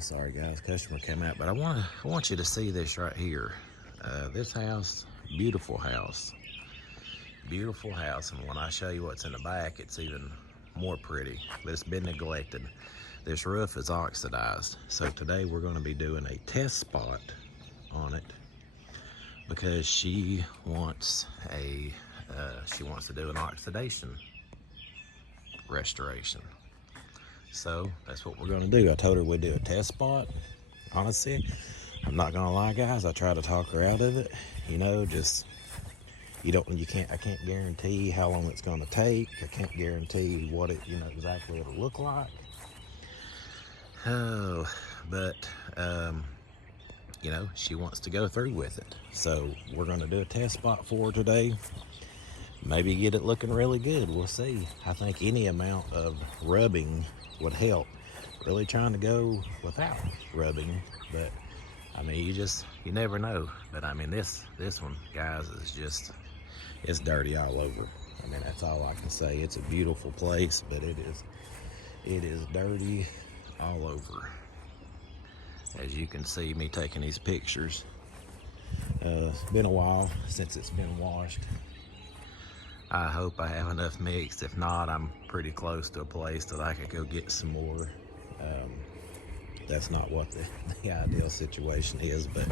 Sorry guys, customer came out, but I want you to see this right here. This house, beautiful house, and when I show you what's in the back, it's even more pretty, but it's been neglected. This roof is oxidized, so today we're going to be doing a test spot on it because she wants to do an oxidation restoration. So that's what we're gonna do. I told her we'd do a test spot. Honestly, I'm not gonna lie, guys. I tried to talk her out of it. You know, just I can't guarantee how long it's gonna take. I can't guarantee what it, exactly it'll look like. Oh, but she wants to go through with it. So we're gonna do a test spot for her today. Maybe get it looking really good. We'll see. I think any amount of rubbing would help. Really trying to go without rubbing, but I mean, you never know. But I mean, this one, guys, is it's dirty all over. I mean, that's all I can say. It's a beautiful place, but it is dirty all over. As you can see me taking these pictures. It's been a while since it's been washed. I hope I have enough mixed. If not, I'm pretty close to a place that I could go get some more. That's not what the ideal situation is, but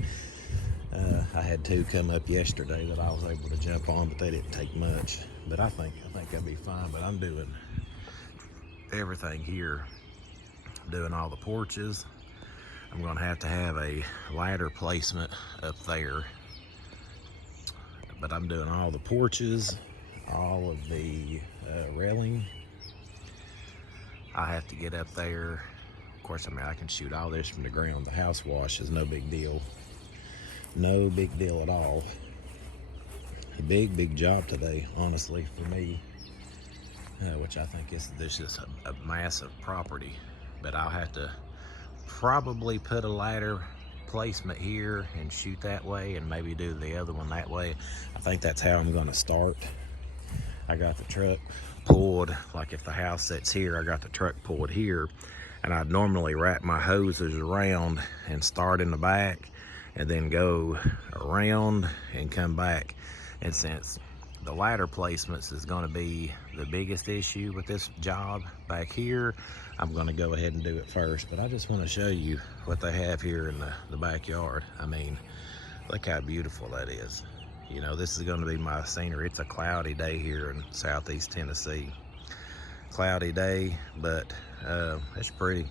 I had two come up yesterday that I was able to jump on, but they didn't take much. But I think I'll be fine. But I'm doing everything here, doing all the porches. I'm gonna have to have a ladder placement up there, but I'm doing all the porches, all of the railing. I have to get up there. Of course, I mean, I can shoot all this from the ground. The house wash is no big deal. No big deal at all. A big job today, honestly, for me, which I think this is a massive property. But I'll have to probably put a ladder placement here and shoot that way, and maybe do the other one that way. I think that's how I'm going to start. I got the truck pulled, like if the house sits here, I got the truck pulled here, and I'd normally wrap my hoses around and start in the back and then go around and come back. And since the ladder placements is going to be the biggest issue with this job back here, I'm going to go ahead and do it first. But I just want to show you what they have here in the backyard. I mean, look how beautiful that is. You know, this is going to be my scenery. It's a cloudy day here in southeast Tennessee. Cloudy day, but it's pretty.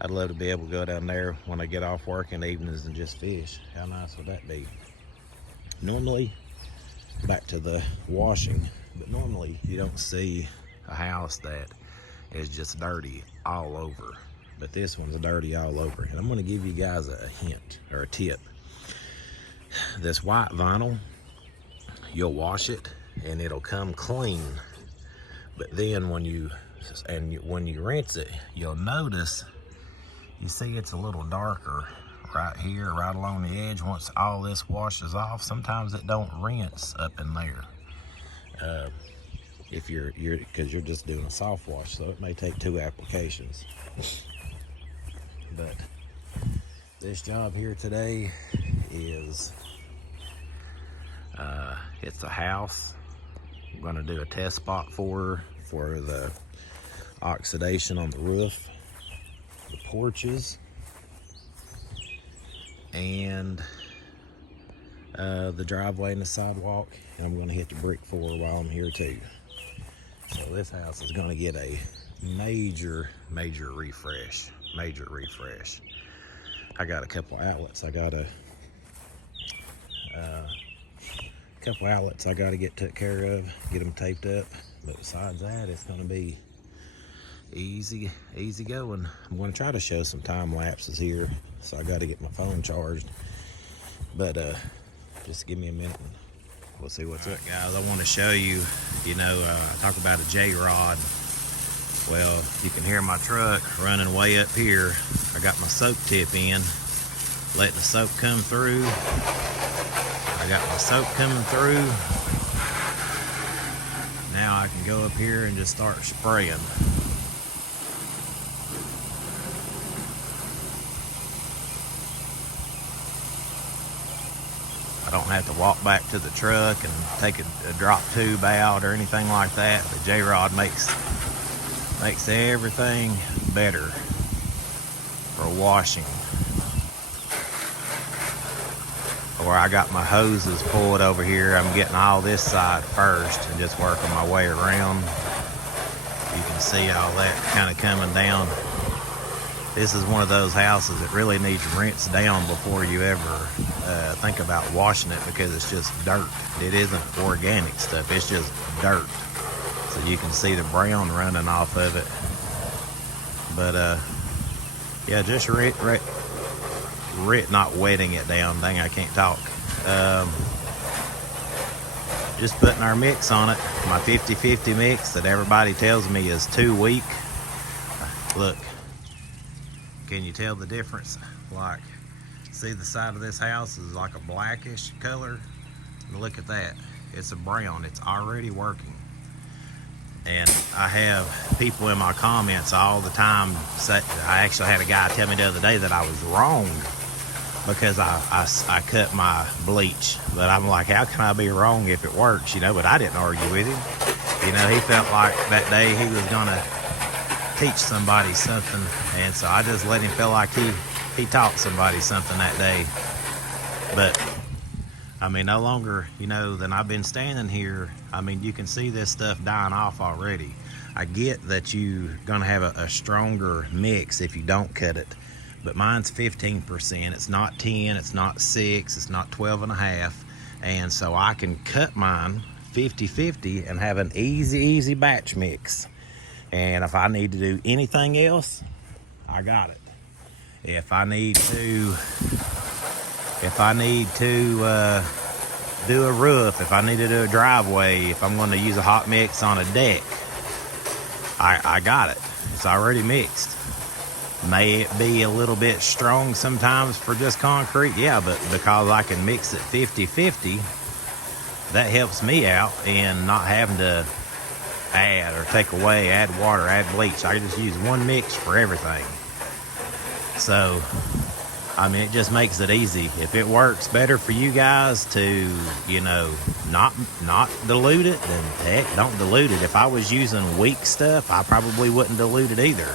I'd love to be able to go down there when I get off work in the evenings and just fish. How nice would that be? Normally, back to the washing, but normally you don't see a house that is just dirty all over. But this one's dirty all over. And I'm going to give you guys a hint or a tip. This white vinyl, you'll wash it and it'll come clean, but then when you rinse it, you'll notice, you see it's a little darker right here, right along the edge. Once all this washes off, sometimes it don't rinse up in there. If because you're just doing a soft wash, so it may take 2 applications. But this job here today is it's a house. I'm going to do a test spot for her for the oxidation on the roof, the porches, and the driveway and the sidewalk. And I'm going to hit the brick for her while I'm here too. So this house is going to get a major refresh. I got a couple outlets. I got a couple outlets I got to get took care of, get them taped up. But besides that, it's going to be easy going. I'm going to try to show some time lapses here, so I got to get my phone charged. But just give me a minute and we'll see what's up. Guys, I want to show you, I talk about a Jrod. Well, you can hear my truck running way up here. I got my soak tip in, letting the soap come through. I got my soap coming through. Now I can go up here and just start spraying. I don't have to walk back to the truck and take a drop tube out or anything like that. The Jrod makes everything better for washing. Where I got my hoses pulled over here, I'm getting all this side first and just working my way around. You can see all that kind of coming down. This is one of those houses that really needs rinsed down before you ever think about washing it, because it's just dirt. It isn't organic stuff, it's just dirt. So you can see the brown running off of it. But yeah, just not wetting it down. Dang, I can't talk. Just putting our mix on it. My 50-50 mix that everybody tells me is too weak. Look, can you tell the difference? Like, see the side of this house is like a blackish color. Look at that. It's a brown. It's already working. And I have people in my comments all the time say, I actually had a guy tell me the other day that I was wrong because I cut my bleach. But I'm like, how can I be wrong if it works? You know, but I didn't argue with him. You know, he felt like that day he was gonna teach somebody something, and so I just let him feel like he taught somebody something that day. But I mean, no longer, you know, than I've been standing here, I mean, you can see this stuff dying off already. I get that you're gonna have a stronger mix if you don't cut it, but mine's 15%. It's not 10, it's not 6, it's not 12.5, and so I can cut mine 50-50 and have an easy batch mix. And if I need to do anything else, I got it. If I need to do a roof, if I need to do a driveway, if I'm going to use a hot mix on a deck, I got it. It's already mixed. May it be a little bit strong sometimes for just concrete? Yeah, but because I can mix it 50-50, that helps me out in not having to add or take away, add water, add bleach. I can just use one mix for everything. So, I mean, it just makes it easy. If it works better for you guys to, you know, not dilute it, then heck, don't dilute it. If I was using weak stuff, I probably wouldn't dilute it either.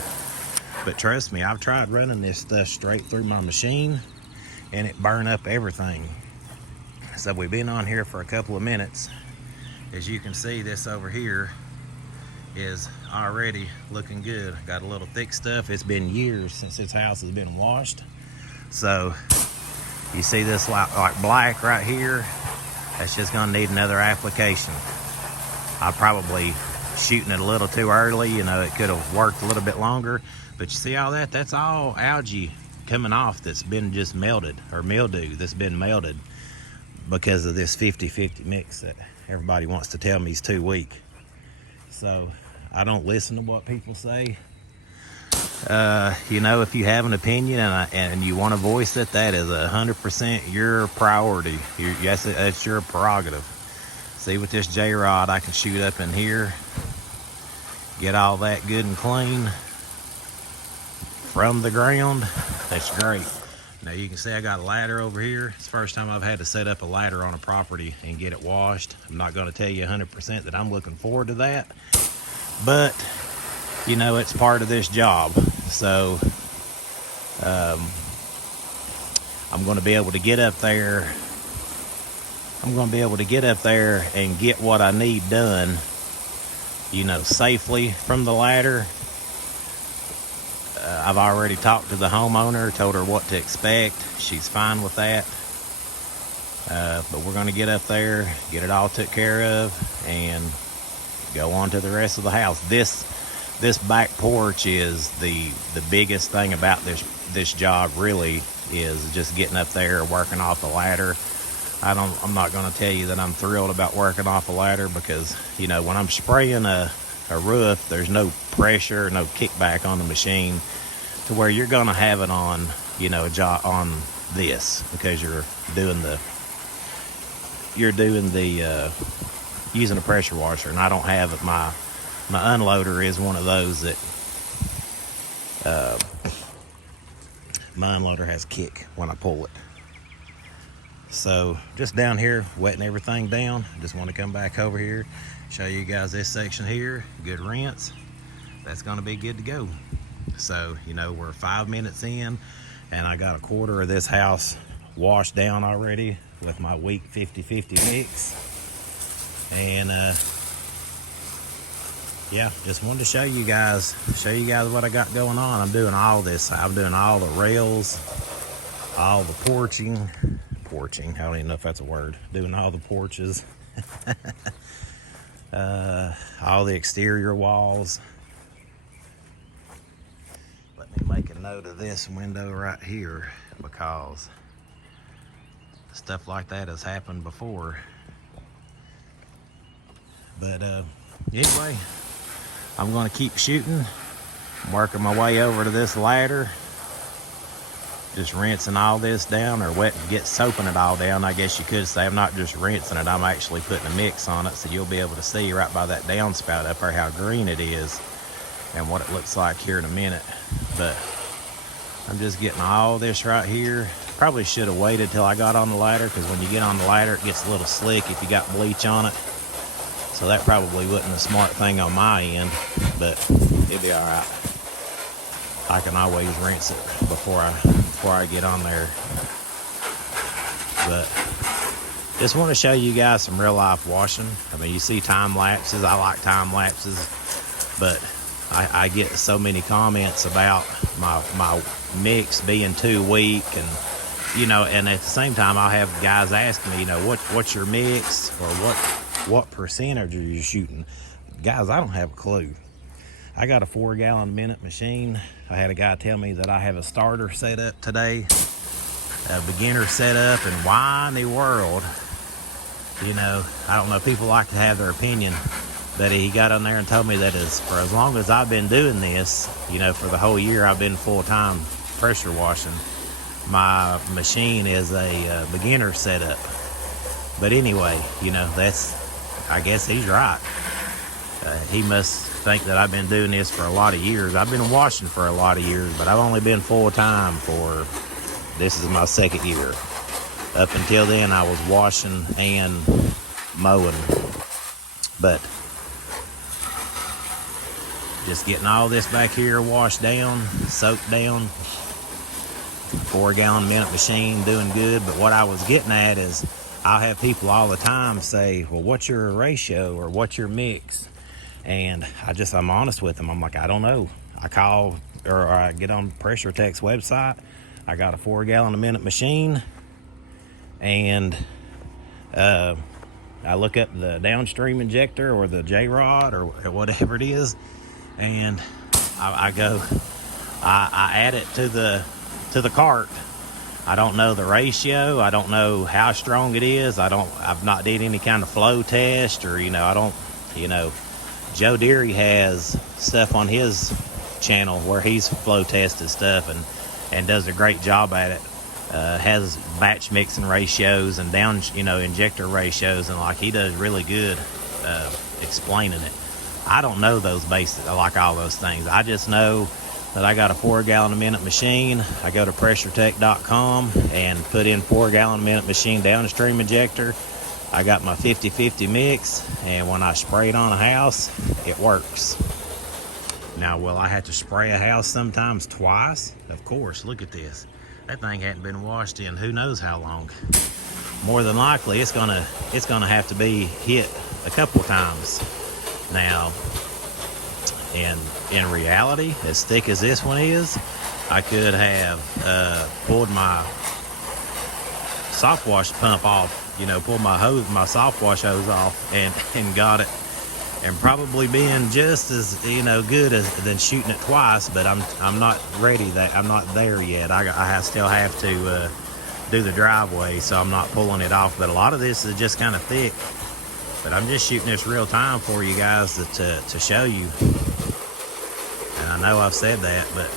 But trust me, I've tried running this stuff straight through my machine and it burned up everything. So we've been on here for a couple of minutes. As you can see, this over here is already looking good. Got a little thick stuff. It's been years since this house has been washed. So you see this like black right here, that's just gonna need another application. I'm probably shooting it a little too early. You know, it could have worked a little bit longer, but you see all that? That's all algae coming off that's been just melted, or mildew that's been melted because of this 50-50 mix that everybody wants to tell me is too weak. So I don't listen to what people say. You know, if you have an opinion and you want to voice it, that is 100% your priority. Yes, that's your prerogative. See, with this Jrod, I can shoot up in here, get all that good and clean from the ground. That's great. Now you can see I got a ladder over here. It's the first time I've had to set up a ladder on a property and get it washed. I'm not going to tell you 100% that I'm looking forward to that, but you know, it's part of this job. So I'm going to be able to get up there. I'm going to be able to get up there and get what I need done, you know, safely from the ladder. I've already talked to the homeowner, told her what to expect. She's fine with that. But we're going to get up there, get it all took care of, and go on to the rest of the house. This back porch is the biggest thing about this job, really, is just getting up there, working off the ladder. I'm not going to tell you that I'm thrilled about working off a ladder, because, you know, when I'm spraying a roof, there's no pressure, no kickback on the machine to where you're going to have it on, you know, a job on this, because you're using a pressure washer, and I don't have it. My unloader is one of those that my unloader has kick when I pull it. So just down here wetting everything down. Just want to come back over here, show you guys this section here. Good rinse. That's going to be good to go. So, you know, we're 5 minutes in and I got a quarter of this house washed down already with my weak 50-50 mix. And yeah, just wanted to show you guys what I got going on. I'm doing all this. I'm doing all the rails, all the porching, I don't even know if that's a word. Doing all the porches, all the exterior walls. Let me make a note of this window right here because stuff like that has happened before. But anyway, I'm going to keep shooting. I'm working my way over to this ladder. Just rinsing all this down, or soaping it all down, I guess you could say. I'm not just rinsing it, I'm actually putting a mix on it, so you'll be able to see right by that downspout up there how green it is and what it looks like here in a minute. But I'm just getting all this right here. Probably should have waited till I got on the ladder, because when you get on the ladder it gets a little slick if you got bleach on it. So that probably wasn't a smart thing on my end, but it'll be all right. I can always rinse it before I get on there. But just want to show you guys some real life washing. I mean, you see time lapses. I like time lapses, but I get so many comments about my mix being too weak, and you know, and at the same time I'll have guys ask me, you know, what's your mix, or what percentage are you shooting? Guys, I don't have a clue. I got a 4-gallon a minute machine. I had a guy tell me that I have a starter set up today, a beginner setup, and why in the world, you know, I don't know, people like to have their opinion, but he got on there and told me that for as long as I've been doing this, you know, for the whole year I've been full-time pressure washing, my machine is a beginner setup. But anyway, you know, I guess he's right. He must think that I've been doing this for a lot of years. I've been washing for a lot of years, but I've only been full-time this is my 2nd year. Up until then, I was washing and mowing. But just getting all this back here washed down, soaked down. 4-gallon a minute machine, doing good. But what I was getting at is, I'll have people all the time say, well, what's your ratio, or what's your mix? And I'm honest with them. I'm like, I don't know. I call, or I get on Pressure Tech's website. I got a 4-gallon a minute machine, and I look up the downstream injector or the Jrod or whatever it is, and I add it to the cart. I don't know the ratio. I don't know how strong it is. I've not did any kind of flow test, or, you know, Joe Deary has stuff on his channel where he's flow tested stuff and does a great job at it. Has batch mixing ratios and injector ratios, and like, he does really good explaining it. I don't know those basics, like all those things. I just know that I got a 4-gallon a minute machine. I go to pressuretech.com and put in 4-gallon a minute machine downstream injector. I got my 50-50 mix, and when I spray it on a house, it works. Now, will I have to spray a house sometimes twice? Of course. Look at this. That thing hadn't been washed in who knows how long. More than likely, it's gonna have to be hit a couple times. Now, in reality, as thick as this one is, I could have pulled my soft wash pump off, pulled my soft wash hose off and got it, and probably being just as good than shooting it twice. But I'm not ready. I'm not there yet. I still have to do the driveway, so I'm not pulling it off. But a lot of this is just kind of thick. But I'm just shooting this real time for you guys to show you. And I know I've said that, but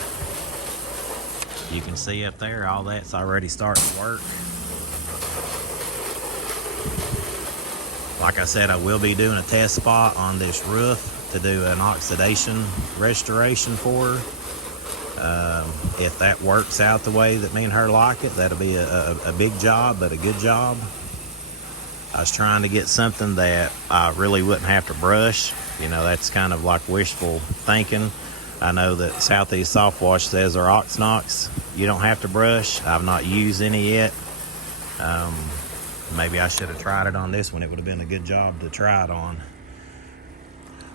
you can see up there, all that's already starting to work. Like I said, I will be doing a test spot on this roof to do an oxidation restoration for her. If that works out the way that me and her like it, that'll be a big job, but a good job. I was trying to get something that I really wouldn't have to brush. You know, that's kind of like wishful thinking. I know that Southeast Soft Wash says they're Oxnox. You don't have to brush. I've not used any yet. Maybe I should have tried it on this one. It would have been a good job to try it on.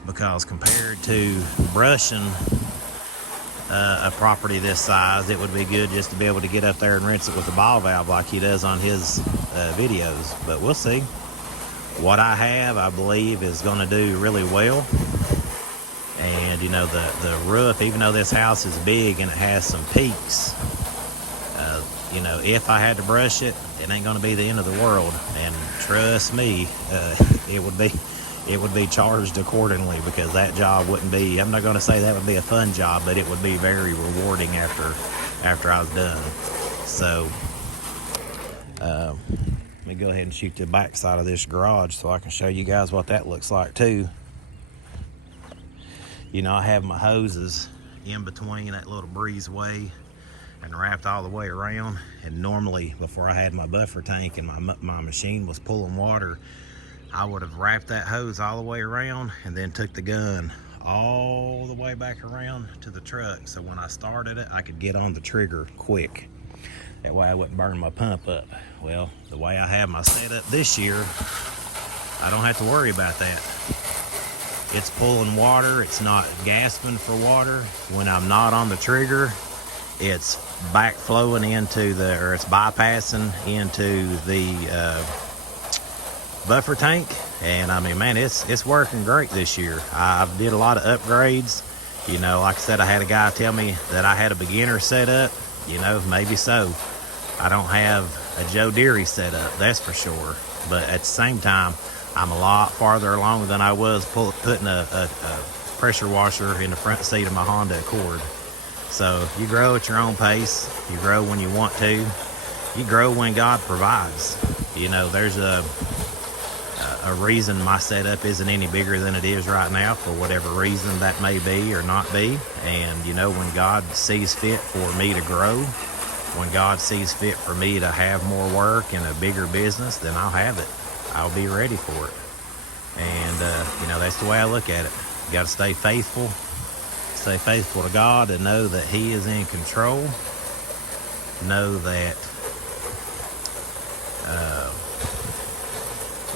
Because compared to brushing a property this size, it would be good just to be able to get up there and rinse it with the ball valve like he does on his videos. But we'll see. What I have, I believe, is going to do really well. And, you know, the roof, even though this house is big and it has some peaks, you know, if I had to brush it, it ain't going to be the end of the world. And trust me, it would be charged accordingly, because that job wouldn't be, I'm not going to say that would be a fun job, but it would be very rewarding after I was done. So, let me go ahead and shoot the back side of this garage so I can show you guys what that looks like too. You know, I have my hoses in between that little breezeway and wrapped all the way around. And normally, before I had my buffer tank and my machine was pulling water, I would have wrapped that hose all the way around and then took the gun all the way back around to the truck. So when I started it, I could get on the trigger quick. That way I wouldn't burn my pump up. Well, the way I have my setup this year, I don't have to worry about that. It's pulling water. It's not gasping for water. When I'm not on the trigger, it's backflowing or it's bypassing into the buffer tank. And I mean, man, it's working great this year. I did a lot of upgrades. You know, like I said, I had a guy tell me that I had a beginner setup. You know, maybe so. I don't have a Joe Deere setup, that's for sure. But at the same time, I'm a lot farther along than I was putting a pressure washer in the front seat of my Honda Accord. So you grow at your own pace. You grow when you want to. You grow when God provides. You know, there's a reason my setup isn't any bigger than it is right now, for whatever reason that may be or not be. And, you know, when God sees fit for me to grow, when God sees fit for me to have more work and a bigger business, then I'll have it. I'll be ready for it. And, you know, that's the way I look at it. You got to stay faithful to God, and know that He is in control. Know that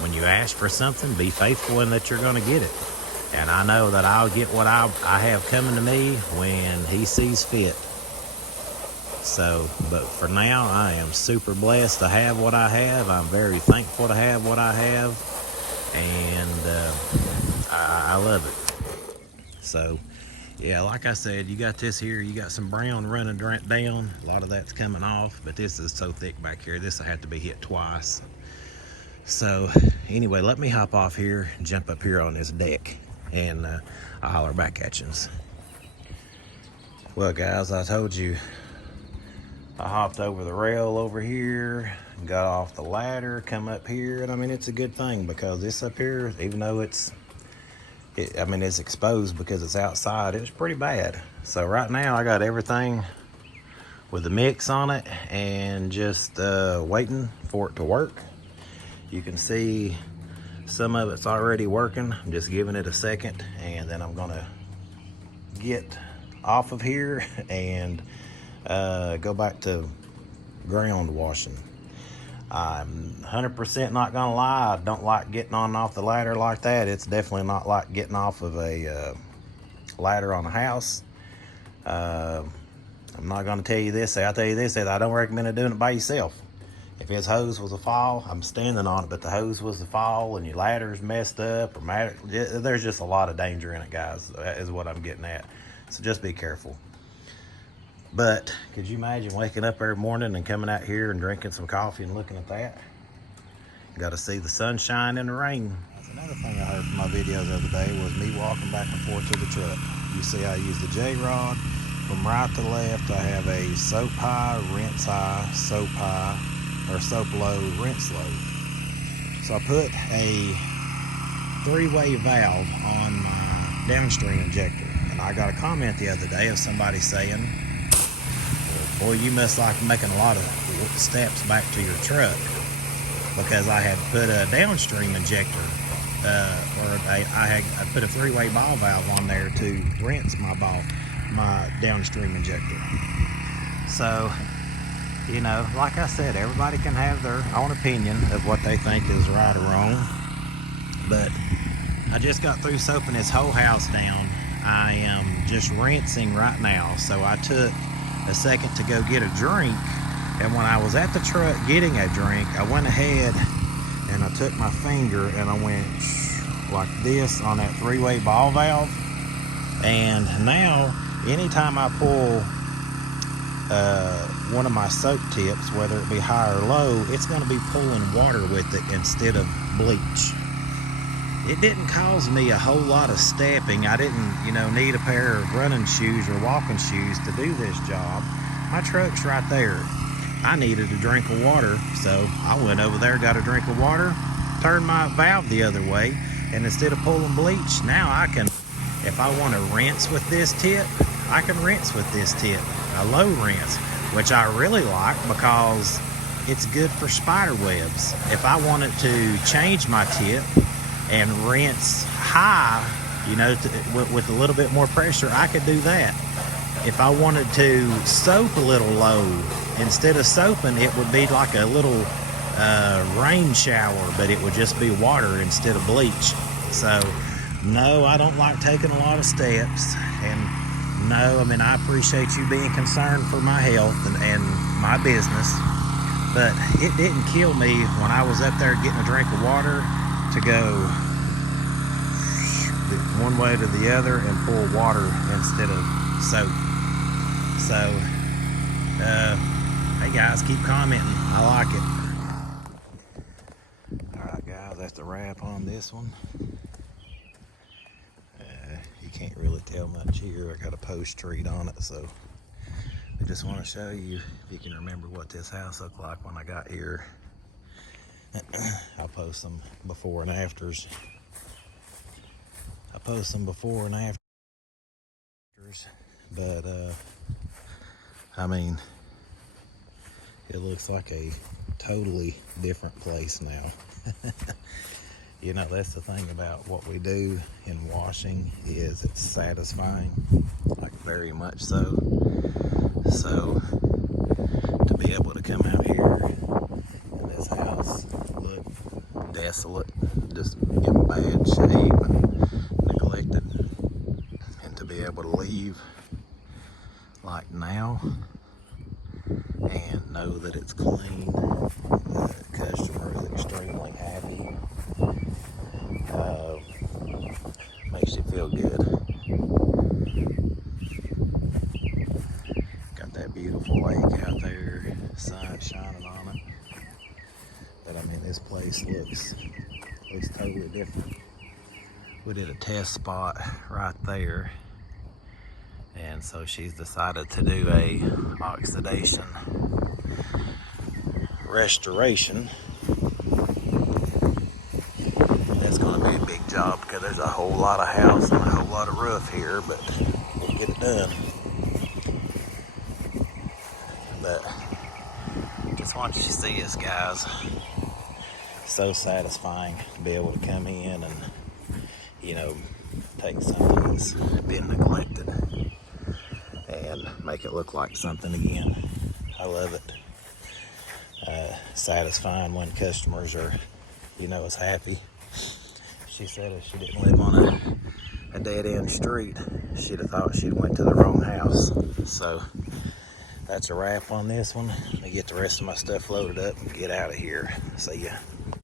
when you ask for something, be faithful in that you're going to get it. And I know that I'll get what I have coming to me when He sees fit. So, but for now, I am super blessed to have what I have. I'm very thankful to have what I have. And I love it. So, yeah, like I said, you got this here. You got some brown running down. A lot of that's coming off, but this is so thick back here. This will have to be hit twice. So, anyway, let me hop off here and jump up here on this deck, and I'll holler back at you. Well, guys, I told you I hopped over the rail over here, got off the ladder, come up here, and I mean, it's a good thing, because this up here, even though it's exposed because it's outside, it was pretty bad. So right now I got everything with the mix on it and just waiting for it to work. You can see some of it's already working. I'm just giving it a second, and then I'm gonna get off of here and go back to ground washing. I'm 100% not gonna lie, I don't like getting on and off the ladder like that. It's definitely not like getting off of a ladder on a house. I'm not gonna tell you this. I'll tell you this, that I don't recommend doing it by yourself. If his hose was a fall, I'm standing on it, but the hose was a fall and your ladder's messed up, or there's just a lot of danger in it, guys, is what I'm getting at. So just be careful. But could you imagine waking up every morning and coming out here and drinking some coffee and looking at that? You got to see the sunshine and the rain. That's another thing I heard from my videos the other day, was me walking back and forth to the truck. You see I use the Jrod. From right to left, I have a soap high, rinse high, soap high, or soap low, rinse low. So I put a 3-way valve on my downstream injector. And I got a comment the other day of somebody saying Boy, you must like making a lot of steps back to your truck, because I had put a downstream injector, I put a 3-way ball valve on there to rinse my downstream injector. So, you know, like I said, everybody can have their own opinion of what they think is right or wrong. But I just got through soaping this whole house down. I am just rinsing right now. So I took a second to go get a drink. And when I was at the truck getting a drink, I went ahead and I took my finger and I went like this on that 3-way ball valve. And now, anytime I pull one of my soap tips, whether it be high or low, it's going to be pulling water with it instead of bleach. It didn't cause me a whole lot of stepping. I didn't, you know, need a pair of running shoes or walking shoes to do this job. My truck's right there. I needed a drink of water, so I went over there, got a drink of water, turned my valve the other way, and instead of pulling bleach, now I can, if I want to rinse with this tip, I can rinse with this tip, a low rinse, which I really like because it's good for spider webs. If I wanted to change my tip and rinse high, you know, with a little bit more pressure, I could do that. If I wanted to soap a little low, instead of soaping, it would be like a little rain shower, but it would just be water instead of bleach. So, no, I don't like taking a lot of steps. And no, I mean, I appreciate you being concerned for my health and my business. But it didn't kill me when I was up there getting a drink of water to go one way to the other and pour water instead of soap. So, hey guys, keep commenting. I like it. Alright guys, that's the wrap on this one. You can't really tell much here. I got a post treat on it, so I just want to show you, if you can remember what this house looked like when I got here. I'll post some before and afters. But I mean, it looks like a totally different place now. You know, that's the thing about what we do in washing, is it's satisfying, like very much so. So to be able to come out here and this house look desolate, just in bad shape and neglected, and to be able to leave like now and know that it's clean, the customer is extremely happy, makes you feel good. Got that beautiful lake out there, sun shining on it. But I mean, this place looks totally different. We did a test spot right there, and so she's decided to do a oxidation restoration. That's going to be a big job because there's a whole lot of house and a whole lot of roof here, but we'll get it done. But just want you to see this, guys. So satisfying to be able to come in and, you know, take something that's been neglected and make it look like something again. I love it. Satisfying when customers are, you know, is happy. She said if she didn't live on a dead-end street, she'd have thought she'd went to the wrong house. So that's a wrap on this one. Let me get the rest of my stuff loaded up and get out of here. See ya.